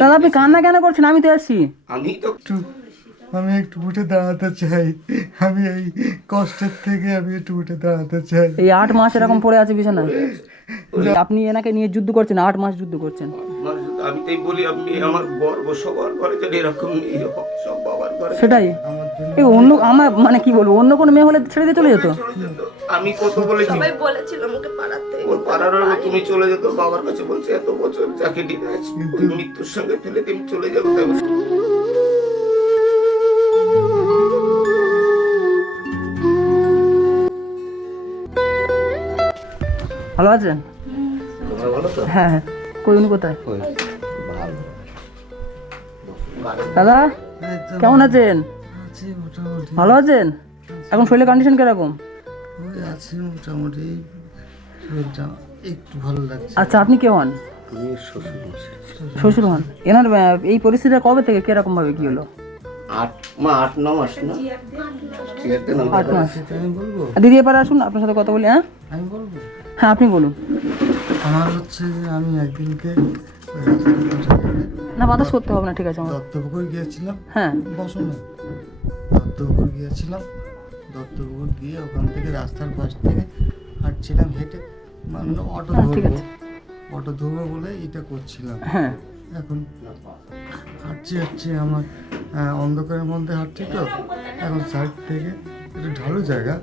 দাদা আপনি কান্না কেন করছেন? আমি তো এসছি আমি তো একটু আমি একটু উঠে দাঁড়াতে চাই। আমি এই কষ্টের থেকে আমি একটু উঠে দাঁড়াতে চাই। এই আট মাস এরকম পড়ে আছে বিছানায়। আপনি এনাকে নিয়ে যুদ্ধ করছেন আট মাস যুদ্ধ করছেন। আমি তাই বলি আপনি আমার গর্ব সবার ঘরে যদি এরকম সব বাবার ঘরে সেটাই। এই অন্য আমার মানে কি বলব অন্য কোনো মেয়ে হলে ছেড়ে দিয়ে চলে যেত? আমি কত বলেছি। সবাই বলেছিল আমাকে পাড়াতে। ওর পাড়ার ওর তুমি চলে যেত বাবার কাছে বলছে এত বছর যাকে আছি মৃত্যুর সঙ্গে ফেলে আমি চলে যাব। তাই। ভালো আছেন হ্যাঁ হ্যাঁ। কই উনি কোথায় দাদা কেমন আছেন? আছি মোটামুটি। ভালো আছেন? এখন শরীরের কন্ডিশন কীরকম? ওই আছি মোটামুটি। শরীরটা একটু ভালো লাগছে। আচ্ছা আপনি কে হন? আমি শ্বশুর শ্বশুর হন। এনার আহ, এই পরিস্থিতিটা কবে থেকে কীরকম ভাবে কি হলো? আট মা আট ন মাস না? ঠিক আছে না আট মাস। সেটা আমি বলব? আর দিদি এবার আসুন আপনার সাথে কথা বলি হ্যাঁ? আমি বলব? হ্যাঁ আপনি বলুন। আমার হচ্ছে যে আমি একদিনকে না বাতাস করতে হবে না ঠিক আছে দত্তপুকুর গিয়েছিলাম। হ্যাঁ। বসো না। দত্তপুকুর গিয়েছিলাম। দত্তপুকুর গিয়ে ওখান থেকে রাস্তার পাশ থেকে হাঁটছিলাম হেঁটে মানে অটো ধরবো। অটো ধরবো বলে এটা করছিলাম। হ্যাঁ। এখন হাঁটছি হাঁটছি আমার অন্ধকারের মধ্যে হাঁটছি তো। এখন সাইড থেকে একটু ঢালু জায়গা।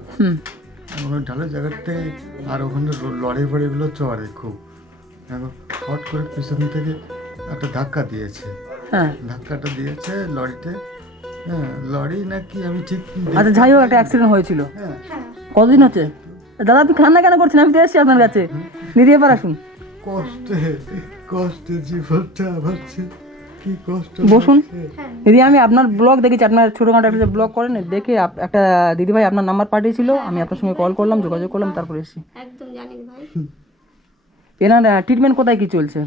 ঢালু জায়গার থেকে আর ওখানে লরি ফরিগুলো চড়ে খুব। এখন হট করে পিছন থেকে একটা ধাক্কা দিয়েছে। হ্যাঁ। ধাক্কাটা দিয়েছে লরিতে। হ্যাঁ লরি নাকি আমি ঠিক আচ্ছা যাই হোক একটা অ্যাক্সিডেন্ট হয়েছিল। হ্যাঁ। কতদিন হচ্ছে? দাদা আপনি কান্না কেন করছেন আমি তো এসেছি আপনার কাছে। দিদি এবার আসুন। কষ্টে কষ্টে জীবনটা আমার কি কষ্ট বসুন। দিদি আমি আপনার ব্লগ দেখেছি। আপনার ছোটোখাটো একটা ব্লগ করেন দেখে একটা দিদিভাই আপনার নাম্বার পাঠিয়েছিল। আমি আপনার সঙ্গে কল করলাম যোগাযোগ করলাম তারপরে এসেছি। একদম জানিস ভাই। এনার ট্রিটমেন্ট কোথায় কি চলছে?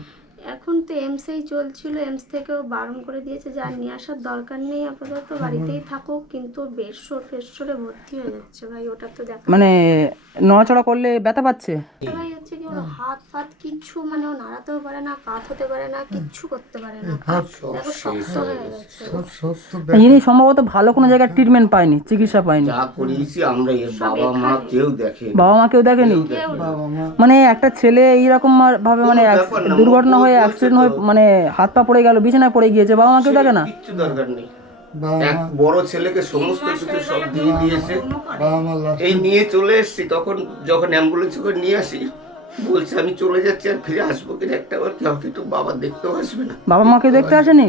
এখন তো এমসেই চলছিল এমস থেকেও বারণ করে দিয়েছে যে আর নিয়ে আসার দরকার নেই আপাতত বাড়িতেই থাকুক কিন্তু বেশর ফেসরে ভর্তি হয়ে যাচ্ছে ভাই ওটা তো দেখা মানে নড়াচড়া করলে ব্যথা পাচ্ছে? ভাই হচ্ছে কি ওর হাত ফাত কিচ্ছু মানে ও নাড়াতেও পারে না কাত হতে পারে না কিচ্ছু করতে পারে না। দেখো শক্ত হয়ে গেছে। ইনি সম্ভবত ভালো কোনো জায়গায় ট্রিটমেন্ট পায়নি চিকিৎসা পায়নি। যা করিয়েছি আমরা এর বাবা মা কেউ দেখে বাবা মা কেউ দেখেনি? বাবা মা। মানে একটা ছেলে এইরকম ভাবে মানে দুর্ঘটনা হয়ে অ্যাক্সিডেন্ট হয়ে মানে হাত পা পড়ে গেল বিছানায় পড়ে গিয়েছে বাবা মা কেউ দেখে না? কিচ্ছু দরকার নেই। এক বড় ছেলেকে সমস্ত কিছু সব দিয়ে দিয়েছে। এই নিয়ে চলে এসেছি তখন যখন অ্যাম্বুলেন্সে করে নিয়ে আসি বলছে আমি চলে যাচ্ছি আর ফিরে আসব কিনা একটা বার কেউ কিন্তু বাবা দেখতেও আসবে না। বাবা মা কেউ দেখতে আসেনি?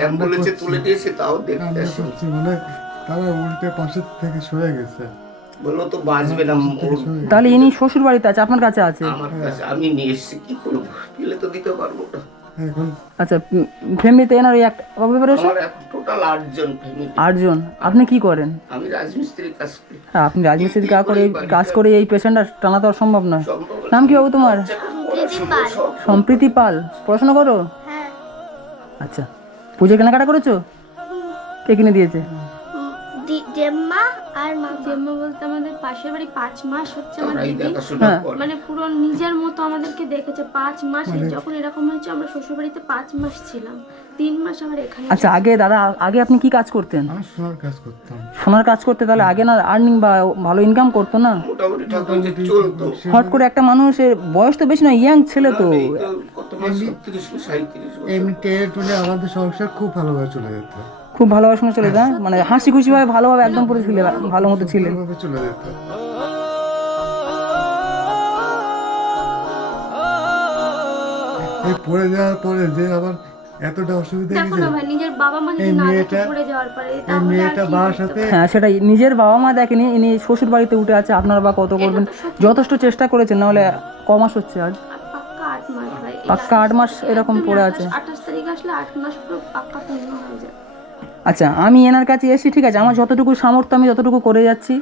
অ্যাম্বুলেন্সে তুলে দিয়েছে তাও দেখতে কান্না মানে তারা উল্টে পাশের থেকে সরে গেছে। বলল তো বাঁচবে না তাহলে ইনি শ্বশুর বাড়িতে আছে আপনার কাছে আছে? আমার কাছে আমি নিয়ে এসেছি কি করব? ফেলে তো দিতে পারব না। আচ্ছা ফ্যামিলিতে এনার আমার এখন টোটাল আটজন ফ্যামিলি আটজন। আপনি কি করেন? আমি রাজমিস্ত্রির কাজ করি। হ্যাঁ, আপনি রাজমিস্ত্রি কাজ করে কাজ করে এই পেশেন্টটা টানা তো আর সম্ভব নয়। নাম কি বাবু তোমার? সম্প্রীতি পাল। পড়াশোনা করো? হ্যাঁ। আচ্ছা। পুজো কেনাকাটা করেছ? কে কিনে দিয়েছে? জেম্মা আর মা জেম্মা বলতে আমাদের পাশের বাড়ি পাঁচ মাস হচ্ছে আমার দিদি হ্যাঁ। মানে পুরো নিজের মতো আমাদেরকে দেখেছে। পাঁচ মাস যখন এরকম হয়েছে আমরা শ্বশুর বাড়িতে পাঁচ মাস ছিলাম। তিন মাস আমার এখানে আচ্ছা আগে দাদা আগে আপনি কি কাজ করতেন? আমি সোনার কাজ করতাম। সোনার কাজ করতে তাহলে আগে না আর্নিং বা ভালো ইনকাম করতো না? হট করে একটা মানুষের বয়স তো বেশি না ইয়াং ছেলে তো। এমনি টেনে টুনে আমাদের সংসার খুব ভালোভাবে চলে যেত। খুব ভালোবাসা চলে যায়। মানে হাসি খুশি ভাবে ভালোভাবে একদম পুরো ছিলে ভালো মতো ছিলেন ভালোভাবে চলে যেত। এই পড়ে যাওয়ার পরে যে আবার এতটা অসুবিধা নিজের বাবা মা এই মেয়েটা- পড়ে যাওয়ার পরে এই মেয়েটা বাবার সাথে হ্যাঁ সেটাই। নিজের বাবা মা দেখেনি ইনি শ্বশুর বাড়িতে উঠে আছে আপনারা বা কত করবেন? যথেষ্ট চেষ্টা করেছেন নাহলে ক মাস হচ্ছে আজ। পাক্কা আট মাস ভাই এই পাক্কা আট মাস এরকম পড়ে আছে। আঠাশ তারিখ আসলে আট মাস পুরো পাক্কা পূর্ণ হয়ে যায়। আচ্ছা আমি এনার কাছে এসেছি ঠিক আছে আমার যতটুকু সামর্থ্য আমি ততটুকু করে যাচ্ছি।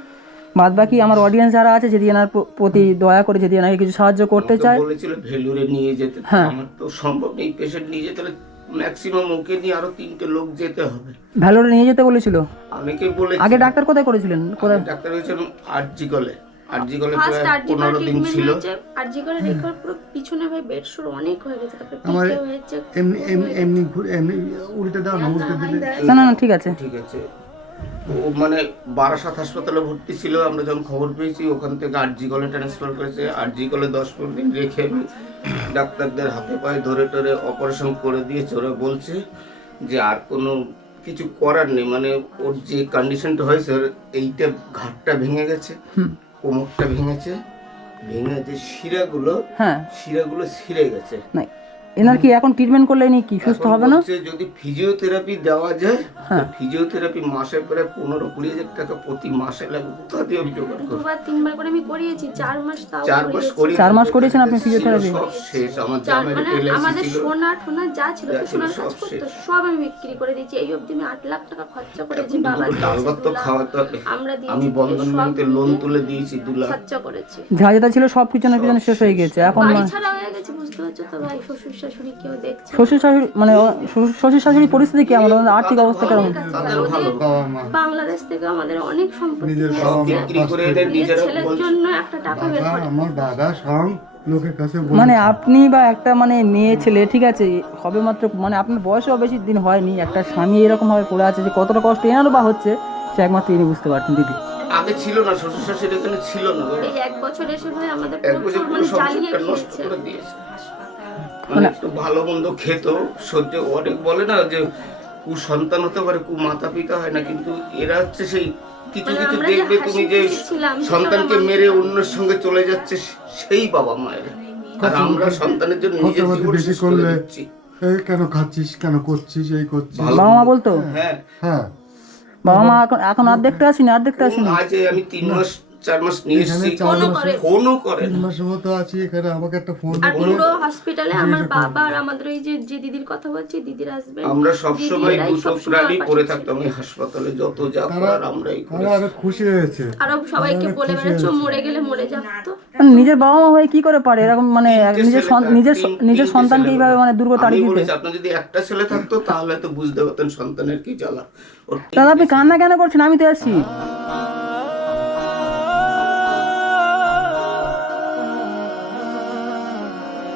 বাদ বাকি আমার অডিয়েন্স যারা আছে যদি এনার প্রতি দয়া করে যদি এনাকে কিছু সাহায্য করতে চায়। বলেছিল ভেলুরে নিয়ে যেতে। হ্যাঁ। আমার তো সম্ভব নেই পেশেন্ট নিয়ে যেতে হলে ম্যাক্সিমাম ওকে নিয়ে আরও তিনটে লোক যেতে হবে। ভ্যালোরে নিয়ে যেতে বলেছিল? অনেকে বলে আগে ডাক্তার কোথায় করেছিলেন? কোথায়? ডাক্তার হয়েছেন আরজি কলে ফার্স্ট করে ট্রিটমেন্ট করে পুরো পিছনে ভাই বেড শোর অনেক হয়ে গেছে তারপরে আমার হয়েছে এমনি এমনি এমনি ঘুরে এমনি উল্টে দাও না উল্টে দিলে না না না ঠিক আছে। ঠিক আছে। ও মানে বারাসাত হাসপাতালে ভর্তি ছিল আমরা যখন খবর পেয়েছি ওখান থেকে আরজি কলে ট্রান্সফার করেছে। আরজি কলে দশ পনেরো দিন রেখে আমি ডাক্তারদের হাতে পায়ে ধরে টরে অপারেশন করে দিয়েছে। ওরা বলছে যে আর কোনো কিছু করার নেই। মানে ওর যে কন্ডিশনটা হয়েছে ওর এইটা ঘাটটা ভেঙে গেছে। হুম। কোমরটা ভেঙেছে ভেঙে যে শিরাগুলো হ্যাঁ। শিরাগুলো ছিঁড়ে গেছে। না এনার কি এখন ট্রিটমেন্ট করলে ইনি কি সুস্থ হবে না? যদি ফিজিওথেরাপি দেওয়া যায় হ্যাঁ। ফিজিওথেরাপি মাসে প্রায় পনেরো কুড়ি হাজার টাকা প্রতি মাসে লাগবে কোথা দিয়ে আমি জোগাড় করব? দুবার তিনবার করে আমি করিয়েছি চার মাস তাও চার মাস করি চার মাস করিয়েছেন আপনি physiotherapy? সব শেষ আমার জামের মানে আমাদের সোনা টোনা যা ছিল তো সোনার সব কাজ করতো শেষ। সব আমি বিক্রি করে দিয়েছি। এই অবধি আমি আট লাখ টাকা খরচা করেছি বাবা দুটো ডাল ভাত তো খাওয়াতে হবে আমরা দিয়েছি আমি বন্ধন ব্যাংকে লোন তুলে দিয়েছি দু লাখ। খরচা করেছি। যা যেটা ছিল সব কিছু না পিছনে শেষ হয়ে গেছে। এখন বাড়ি মানে ছাড়া হয়ে গেছে বুঝতে পারছ তো ভাই শ্বশুর শাশুড়ি কেউ দেখছে শ্বশুর শাশুড়ি মানে শ্বশুর শ্বশুর শাশুড়ির পরিস্থিতি কি? আমাদের আর্থিক অবস্থা কেমন? বাংলাদেশ থেকে আমাদের অনেক সম্পত্তি ছেলের জন্য একটা টাকা বের করে। আমার দাদা সং লোকের কাছে মানে আপনি বা একটা মানে মেয়ে ছেলে ঠিক আছে হবে মাত্র মানে আপনার বয়সও বেশি দিন হয়নি একটা স্বামী এরকম ভাবে পড়ে আছে যে কতটা কষ্ট এনারও বা হচ্ছে সে একমাত্র ইনি বুঝতে পারছেন দিদি। আগে ছিল না শ্বশুর শাশুড়ি এখানে ছিল না। এই এক বছর এসে ভাই আমাদের পুরো মানে জ্বালিয়ে দিয়েছে। মানে একটু ভালো মন্দ খেত সহ্য অনেক বলে না যে কু সন্তান হতে পারে কু মাতা পিতা হয় না কিন্তু এরা হচ্ছে সেই কিছু মানে কিছু দেখবে তুমি যে সন্তানকে মেরে অন্যের সঙ্গে চলে যাচ্ছে সেই বাবা মায়ের। আর আমরা সন্তানের জন্য নিজের জীবন শেষ করে দিচ্ছি। কেন খাচ্ছিস কেন করছিস এই করছিস? বাবা মা বলতো? হ্যাঁ। হ্যাঁ। বাবা মা এখন এখন আর দেখতে আসিনি আর দেখতে আসিনি। আজ আমি তিন মাস চার মাস নিয়ে এসেছি। ফোনও করে। তিন মাসের মতো আছি এখানে আমাকে একটা ফোন আর পুরো হসপিটালে আমার বাবা আর আমাদের ওই যে যে দিদির কথা বলছি দিদির হাজবেন্ড আমরা সবসময় দুটো প্রাণী পরে থাকতাম এই হাসপাতালে যত যা করার আমরাই আরও খুশি হয়েছে। আরও সবাইকে বলে বেড়াচ্ছ মরে গেলে মরে তো। মানে নিজের বাবা মা হয়ে কি করে পারে? এরকম মানে নিজের নিজের নিজের সন্তানকে এইভাবে মানে দুর্গ তাড়িয়ে দিতে। আপনার যদি একটা ছেলে থাকতো তাহলে তো বুঝতে পারতেন সন্তানের কি জ্বালা। দাদা আপনি কান্না কেন করছেন? আমি তো আসছি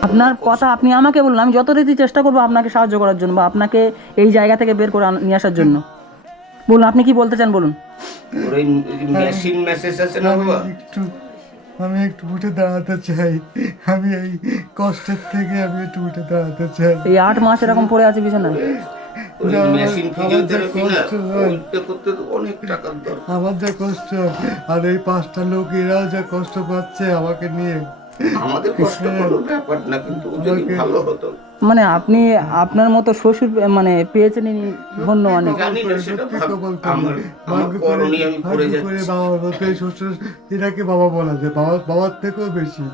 আপনার কথা আপনি আমাকে বলুন আমি যত রীতি চেষ্টা করব আপনাকে সাহায্য করার জন্য বা আপনাকে এই জায়গা থেকে বের করে আন- নিয়ে আসার জন্য। বলুন আপনি কি বলতে চান বলুন? মেশিন মেসেজ আছে না বাবা? একটু আমি একটু উঠে দাঁড়াতে চাই। আমি এই কষ্টের থেকে আমি একটু উঠে দাঁড়াতে চাই। এই আট মাস এরকম পড়ে আছে বিছানায়। আমার যা কষ্ট আর এই পাঁচটা লোক এরাও যা কষ্ট পাচ্ছে আমাকে নিয়ে। আমাদের কষ্ট কোনো ব্যাপার না কিন্তু যদি ভালো হতো। মানে আপনি আপনার মতো শ্বশুর মানে পেয়েছেন ধন্য অনেক। এটাকে বাবা বলা যায়। বাবা বাবার থেকেও বেশি।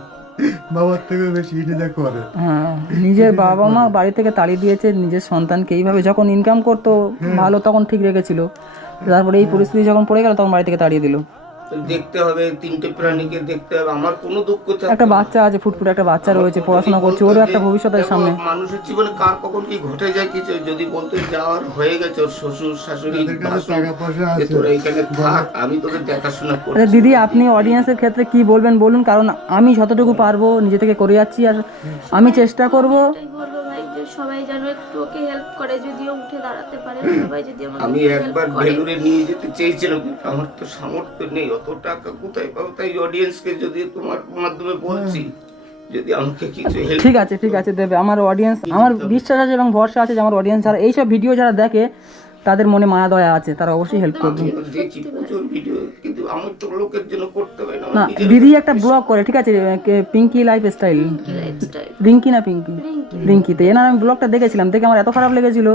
বাবার থেকেও বেশি এটা করে। হ্যাঁ নিজের বাবা মা বাড়ি থেকে তাড়িয়ে দিয়েছে নিজের সন্তানকে এইভাবে যখন ইনকাম করতো ভালো তখন ঠিক রেখেছিল। তারপরে এই পরিস্থিতি যখন পড়ে গেল তখন বাড়ি থেকে তাড়িয়ে দিল। দেখতে হবে তিনটে প্রাণীকে দেখতে হবে। আমার কোনো দুঃখ একটা বাচ্চা আছে ফুটফুটে একটা বাচ্চা রয়েছে পড়াশোনা করছে ওরও একটা ভবিষ্যতের সামনে। মানুষের জীবনে কার কখন কি ঘটে যায় কিছু যদি বলতে যাওয়ার হয়ে গেছে ওর শ্বশুর শাশুড়ি তোরা এখানে থাক আমি তোদের দেখাশোনা করছি। আচ্ছা দিদি আপনি অডিয়েন্সের ক্ষেত্রে কি বলবেন? বলুন কারণ আমি যতটুকু পারব নিজে থেকে করে যাচ্ছি আর আমি চেষ্টা করব। সবাই যেন একটু ওকে হেল্প করে যদিও উঠে দাঁড়াতে পারে সবাই যদি আমাকে আমি একবার বেলুরে ভেলুরে নিয়ে যেতে চেয়েছিলাম কিন্তু আমার তো সামর্থ্য নেই। অত টাকা কোথায় পাবো? তাই অডিয়েন্সকে যদি তোমার মাধ্যমে বলছি যদি আমাকে কিছু হেল্প ঠিক আছে ঠিক আছে দেবে। আমার অডিয়েন্স আমার বিশ্বাস আছে এবং ভরসা আছে যে আমার অডিয়েন্স ছাড়া এইসব ভিডিও যারা দেখে তাদের মনে মায়া দয়া আছে তারা অবশ্যই হেল্প করবে। না দিদি একটা ব্লগ করে ঠিক আছে Pinki life style lifestyle Rinki না পিঙ্কি রিঙ্কি রিঙ্কি তো এনার আমি ব্লগটা দেখেছিলাম দেখে আমার এত খারাপ লেগেছিল।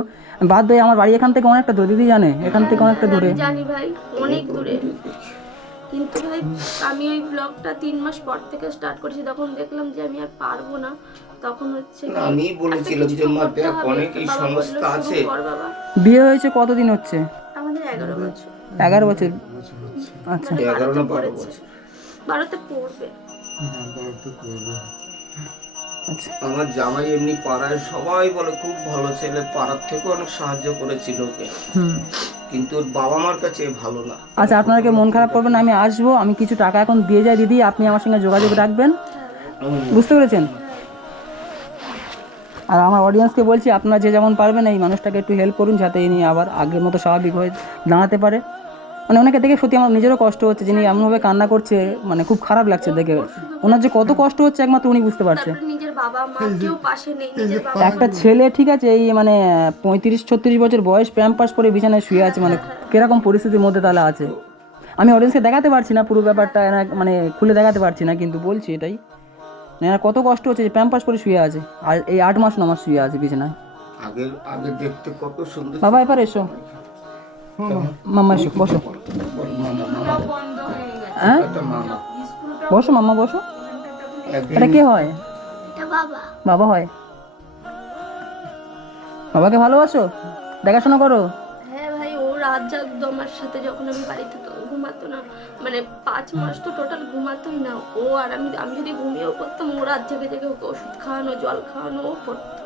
বাদ বাধ্য হয়ে আমার বাড়ি এখান থেকে অনেকটা দূরে দিদি জানে এখান থেকে অনেকটা দূরে। জানি ভাই অনেক দূরে। কিন্তু ভাই আমি ওই ব্লগটা তিন মাস পর থেকে স্টার্ট করেছি তখন দেখলাম যে আমি আর পারব না। তখন হচ্ছে আমি বলেছিলাম যে মা দেখ বাবা সংস্থা বলল, আছে। বিয়ে হয়েছে কতদিন হচ্ছে? আমাদের এগারো বছর। এগারো বছর? আচ্ছা। মানে এগারো না বারোতে বারো পড়েছে। বছর। বারোতে পড়বে। হ্যাঁ, তো। আচ্ছা। আমার জামাই এমনি পাড়ায় সবাই বলে খুব ভালো ছেলে পাড়ার থেকে অনেক সাহায্য করেছিল ওকে। হুম। কিন্তু বাবা মার কাছে ভালো না। আচ্ছা আপনাকে মন খারাপ করবেন আমি আসব, আমি কিছু টাকা এখন দিয়ে যাই, দিদি, আপনি আমার সঙ্গে যোগাযোগ রাখবেন। বুঝতে পেরেছেন? আর আমার অডিয়েন্সকে বলছি, আপনারা যে যেমন পারবেন, এই মানুষটাকে একটু হেল্প করুন, যাতে ইনি আবার আগের মতো স্বাভাবিক হয়ে দাঁড়াতে পারে। মানে ওনাকে দেখে সত্যি আমার নিজেরও কষ্ট হচ্ছে যিনি এমনভাবে কান্না করছে মানে খুব খারাপ লাগছে দেখে। ওনার যে কত কষ্ট হচ্ছে একমাত্র উনি বুঝতে পারছে। তারপর নিজের বাবা মা কেউ পাশে নেই নিজের বাবা একটা ছেলে ঠিক আছে এই মানে পঁয়ত্রিশ ছত্রিশ বছর বয়স প্যাম্পাস করে বিছানায় শুয়ে আছে মানে কীরকম পরিস্থিতির মধ্যে তাহলে আছে? আমি অডিয়েন্সকে দেখাতে পারছি না পুরো ব্যাপারটা এরা মানে খুলে দেখাতে পারছি না কিন্তু বলছি এটাই। এরা কত কষ্ট হচ্ছে যে প্যাম্পাস করে শুয়ে আছে আর এই আট মাস ন মাস শুয়ে আছে বিছানায়। আগের আগে দেখতে কত সুন্দর বাবা এবার এসো। মাম্মা এসো বসো। মামা মামা হ্যাঁ? একটা মামা বসো। বসো এটা কে হয়? বাবা। হয়? বাবাকে ভালোবাসো? দেখাশোনা করো। হ্যাঁ ভাই ও রাত জাগতো আমার সাথে যখন আমি বাড়িতে তো ঘুমাতো না। মানে পাঁচ মাস তো টোটাল ঘুমাতোই না। ও আর আমি আমি যদি ঘুমিয়েও পড়তাম ও রাত জেগে জেগে ওকে ওষুধ খাওয়ানো জল খাওয়ানো ও পড়তো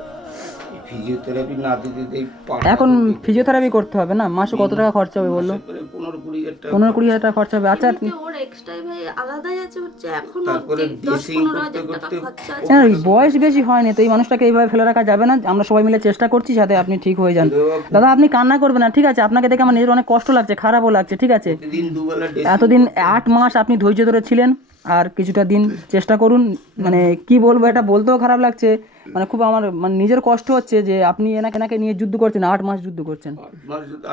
ফিজিওথেরাপি না দিতে দিতে এখন ফিজিওথেরাপি করতে হবে না? মাসে কত টাকা খরচা হবে বলল পনেরো কুড়ি হাজার টাকা পনেরো কুড়ি হাজার টাকা খরচা হবে। আচ্ছা ওর এক্সট্রাই ভাই আলাদাই আছে হচ্ছে এখন তারপরে করতে করতে- হ্যাঁ, বয়স বেশি হয়নি তো এই মানুষটাকে এইভাবে ফেলে রাখা যাবে না? আমরা সবাই মিলে চেষ্টা করছি যাতে আপনি ঠিক হয়ে যান। দাদা আপনি কান্না করবেন না ঠিক আছে? আপনাকে দেখে আমার নিজের অনেক কষ্ট লাগছে খারাপও লাগছে ঠিক আছে? এতদিন আট মাস আপনি ধৈর্য ধরে ছিলেন আর কিছুটা দিন চেষ্টা করুন মানে কি বলব এটা বলতেও খারাপ লাগছে। মানে খুব আমার মানে নিজের কষ্ট হচ্ছে যে আপনি এনাকে এনাকে নিয়ে যুদ্ধ করছেন আট মাস যুদ্ধ করছেন।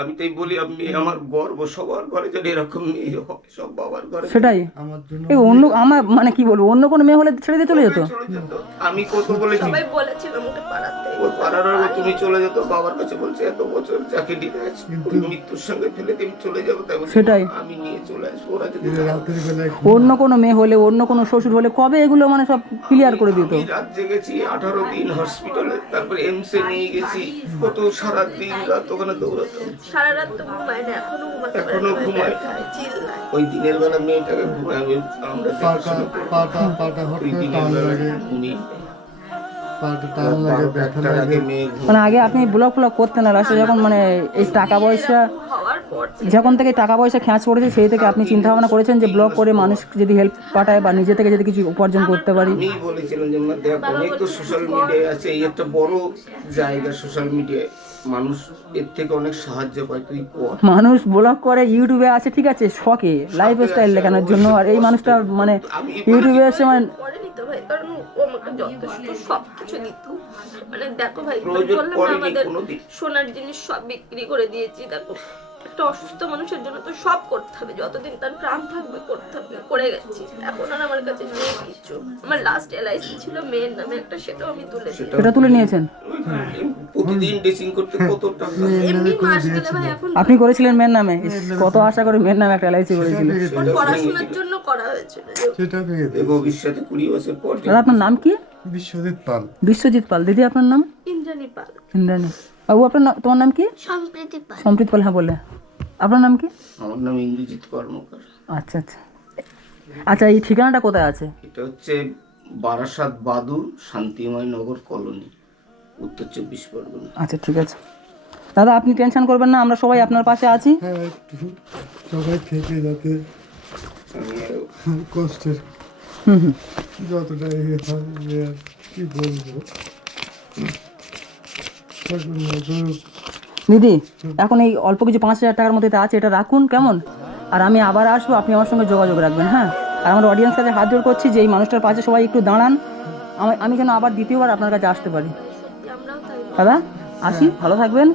আমি তাই বলি আমি আমার গর্ব সবার ঘরে যদি এরকম মেয়ে হয় সব বাবার ঘরে সেটাই। আমার জন্য এই অন্য আমার মানে কি বলব অন্য কোনো মেয়ে হলে ছেড়ে দিয়ে চলে যেত? আমি কত বলেছি সবাই বলেছিল আমাকে পাড়াতে ওর পাড়ার তুমি চলে যেত বাবার কাছে বলছে এত বছর যাকে দিতে আছে ওই মৃত্যুর সঙ্গে ফেলে দিয়ে চলে যাব তাই সেটাই। আমি নিয়ে চলে আসব ওরা যদি রাত্রি বেলায় অন্য কোনো মেয়ে হলে অন্য কোনো শ্বশুর হলে কবে এগুলো মানে সব ক্লিয়ার করে দিত? রাত জেগেছি আঠারো দিন হসপিটালে তারপরে এমসে নিয়ে গেছি। কত সারা দিন রাত ওখানে দৌড়াতাম। সারা রাত তো ঘুমায় না এখনও ঘুমাতে এখনও। ঘুমায়। ওই দিনের বেলা মেয়েটাকে ঘুমাই আমি আমরা পাটা পাটা পাটা হট ওই দিনের টান বেলা লাগে। উনি মানে আগে আপনি ব্লগ ফ্লগ করতেন না লাস্টে যখন মানে এই টাকা পয়সা পর যখন থেকে টাকা পয়সা খেঁচ পড়েছে সেই থেকে আপনি চিন্তা ভাবনা করেছেন যে ব্লগ করে মানুষ যদি হেল্প পাঠায় বা নিজে থেকে যদি কিছু উপার্জন করতে পারি? আমি বলেছিলাম যে দেখ অনেক তো সোশ্যাল মিডিয়ায় আছে এই একটা বড় জায়গা সোশ্যাল মিডিয়ায় মানুষ এর থেকে অনেক সাহায্য পায় তুই কর। মানুষ ব্লগ করে ইউটিউবে আছে ঠিক আছে শখে লাইফ স্টাইল দেখানোর জন্য। আর এই মানুষটা মানে ইউটিউবে এসে মানে করেনি তো ভাই কারণ ও আমাকে যথেষ্ট সব কিছু দিত। মানে দেখো ভাই বললাম আমাদের সোনার জিনিস সব বিক্রি করে দিয়েছি দেখো। একটা অসুস্থ মানুষের জন্য তো সব করতে হবে যতদিন তার প্রাণ থাকবে করতে হবে করে গেছি। এখন আর আমার কাছে নেই কিছু। আমার লাস্ট এলআইসি ছিল মেয়ের নামে একটা সেটাও আমি তুলে এটা তুলে নিয়েছেন? প্রতিদিন ড্রেসিং করতে কত টাকা? এমনি মাস গেলে ভাই এখন আপনি করেছিলেন মেয়ের নামে? কত আশা করে মেয়ের নামে একটা এলআইসি করেছিল। ওর পড়াশোনার জন্য করা হয়েছিল সেটা ভবিষ্যতে কুড়ি বছর পর দাদা আপনার নাম কি? বিশ্বজিৎ পাল। বিশ্বজিৎ পাল। দিদি আপনার নাম? ইন্দ্রাণী পাল। ইন্দ্রাণী। বাবু আপনার নাম তোমার নাম কি? সম্প্রীতি পাল। সম্প্রীত পাল হ্যাঁ বলে। আপনার নাম কি? আমার নাম ইন্দ্রজিৎ কর্মকার। আচ্ছা আচ্ছা। আচ্ছা এই ঠিকানাটা কোথায় আছে? এটা হচ্ছে বারাসাত বাদু শান্তিময় নগর কলোনি উত্তর চব্বিশ পরগনা। আচ্ছা ঠিক আছে। দাদা আপনি টেনশন করবেন না আমরা সবাই আপনার পাশে আছি। হ্যাঁ সবাই থেকে যাতে কষ্টের হুম হুম। যতটা ইয়ে হয় ইয়ে কি বলব। দিদি এখন এই অল্প কিছু পাঁচ হাজার টাকার মধ্যে আছে, এটা রাখুন, কেমন? আর আমি আবার আসব, আপনি আমার সঙ্গে যোগাযোগ রাখবেন হ্যাঁ? আর আমার অডিয়েন্স কাছে হাত জোর করছি যে এই মানুষটার পাশে সবাই একটু দাঁড়ান। আমি আমি যেন আবার দ্বিতীয়বার আপনার কাছে আসতে পারি। দাদা, আসি, ভালো থাকবেন।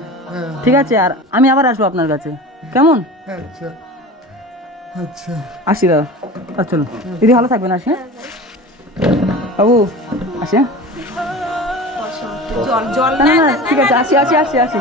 ঠিক আছে, আর আমি আবার আসব আপনার কাছে। কেমন? আসি দাদা চলুন। দিদি, ভালো থাকবেন, আসি হ্যাঁ? বাবু, আসি হ্যাঁ? জল জল না ঠিক আছে আসি আসি আসি আসি